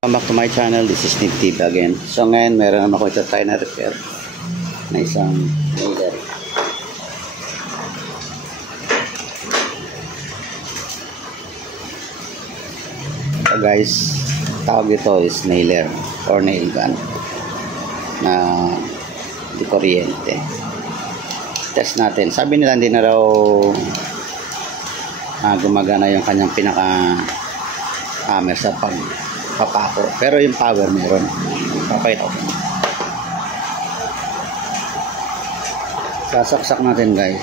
Welcome back to my channel. This is Nick TV again. So ngayon meron naman ako ito tayo na repair na isang nailer. So guys, tawag ito is nailer or nail gun na di kuryente. Test natin. Sabi nila hindi na raw gumagana yung kanyang pinaka hammer sa papako, pero yung power meron. Papakita ko. Sasaksak natin guys.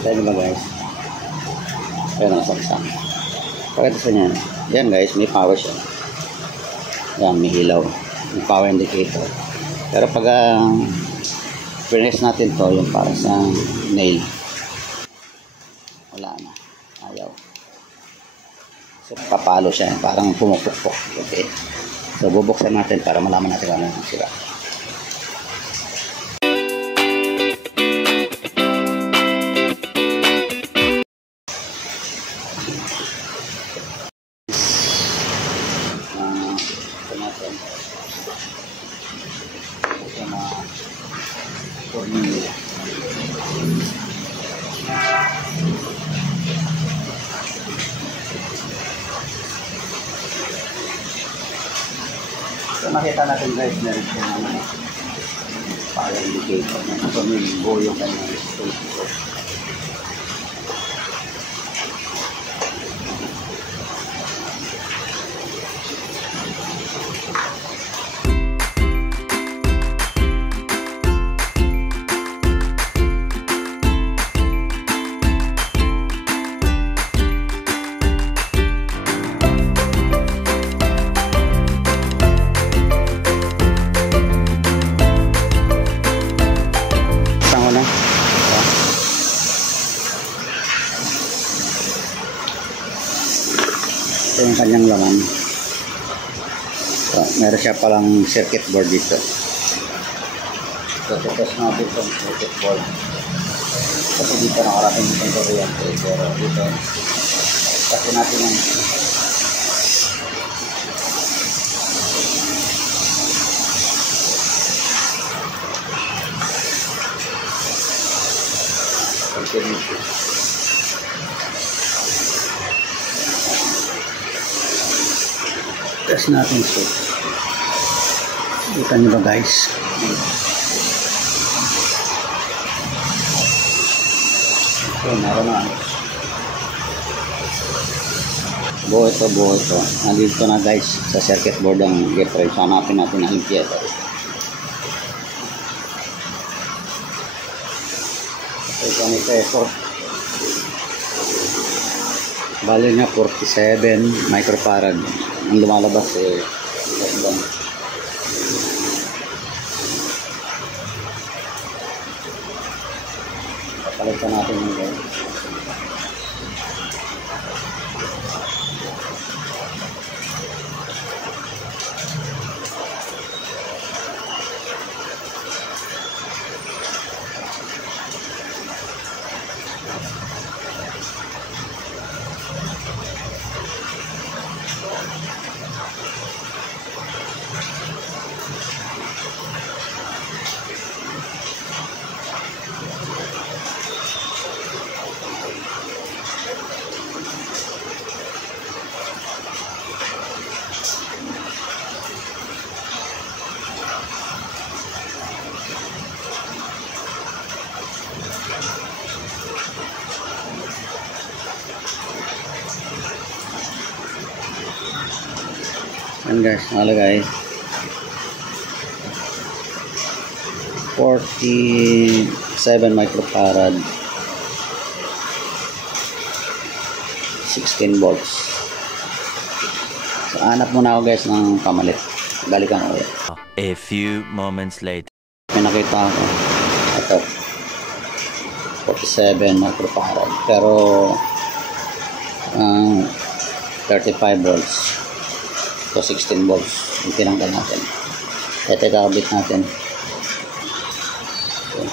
Kita nyo ba guys? Ayan ang saksak. Pakita sa niya. Yan guys, may power siya. Yan, may ilaw. May power indicator. Pero pag press natin to, yung para sa nail, wala na. Ayaw. So, papalo siya. Parang pumupukpok. Okay. So, bubuksan natin para malaman natin kung ano yung sira. Ito natin. Ito na tornilyo. So nakita natin guys, meron siya naman power indicator na ito yung buo yung kanyang space ito. Ito yung kanyang laman. So, meron siya palang circuit board dito. So, test natin itong circuit board. Kasi dito nakarating itong kuryente. Pero dito, kasi natin yung test natin ito. Kita nyo ba guys? So, meron na. Buo ito. Nandito na guys sa circuit board ang difference. Hanapin natin ang indicator. Ito ang ito. Bali niya 47 microfarad. Ang lumalabas papalitan natin yung guys. Yan guys, nakalagay 47 microfarad 16 volts. So hanap muna ako guys ng pamalit. Balikan ko ulit. A few moments later. May nakita ako ito 47 microfarad pero 35 volts. So 16 volts yung tinanggal natin. Ito kakabit natin. Okay.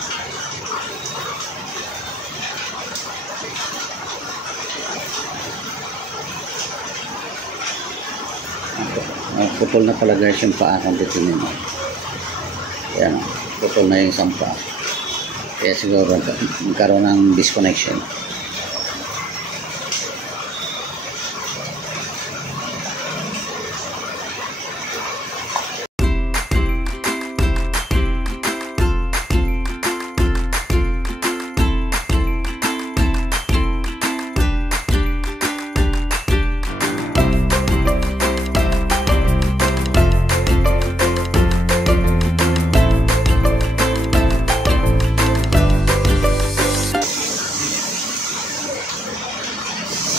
Putol na pala guys yung paa kung titingin mo. Ayan, putol na yung isang paa. Kaya siguro magkaroon ng disconnection.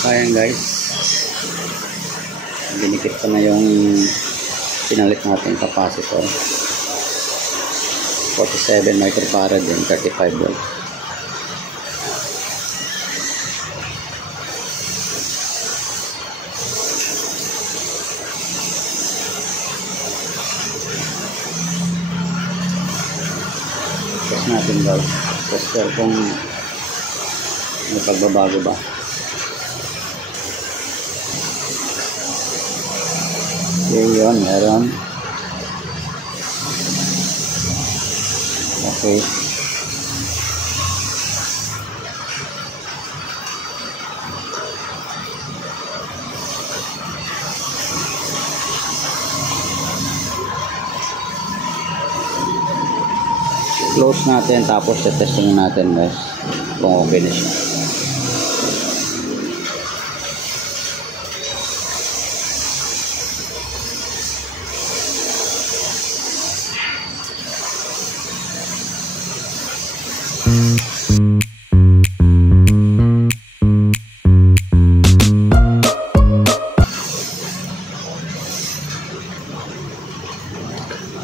Ayan guys, dinikit ko na yung pinalit natin capacitor, 47 microfarad and 35 volt. Test natin guys, tester kung may pagbabago ba. Okay, yun, meron. Okay. Close natin, tapos testingin natin guys kung okay na siya.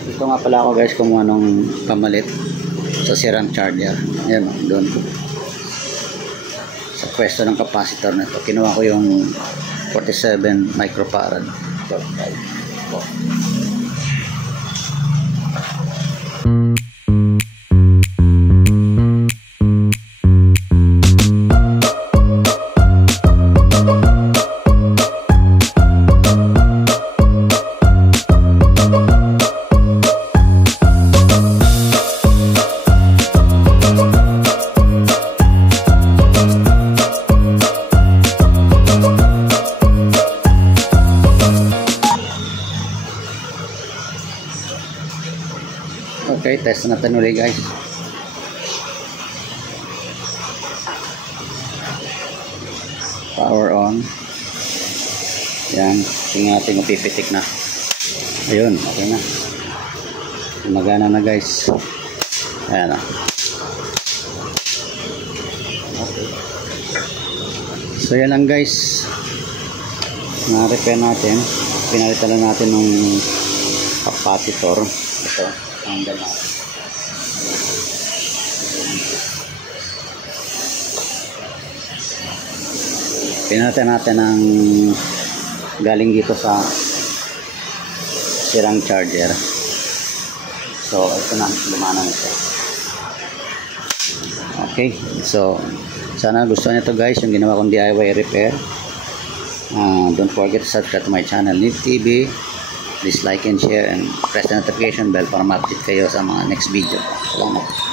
Ito nga pala ako guys kumuha nung pamalit sa sirang charger. Ayan, doon sa pwesto ng capacitor na ito. Kinuha ko yung 47 microfarad. Okay, test natin ulit guys. Power on. Yan, tingnan natin kung pipitik na. Ayun, okay na. Magana na guys. Ayan na. Okay. So yan lang guys. Na-repair natin. Pinalitan lang natin ng capacitor. Ito. Tanggal natin. Pinalitan natin ng galing dito sa sirang charger. So ito na, lumana na siya. Okay, so sana gusto niyo to guys, yung ginawa kong DIY repair. Don't forget to subscribe to my channel, Nib TV. Please like and share and press the notification bell para ma-update kayo sa mga next video. Salamat.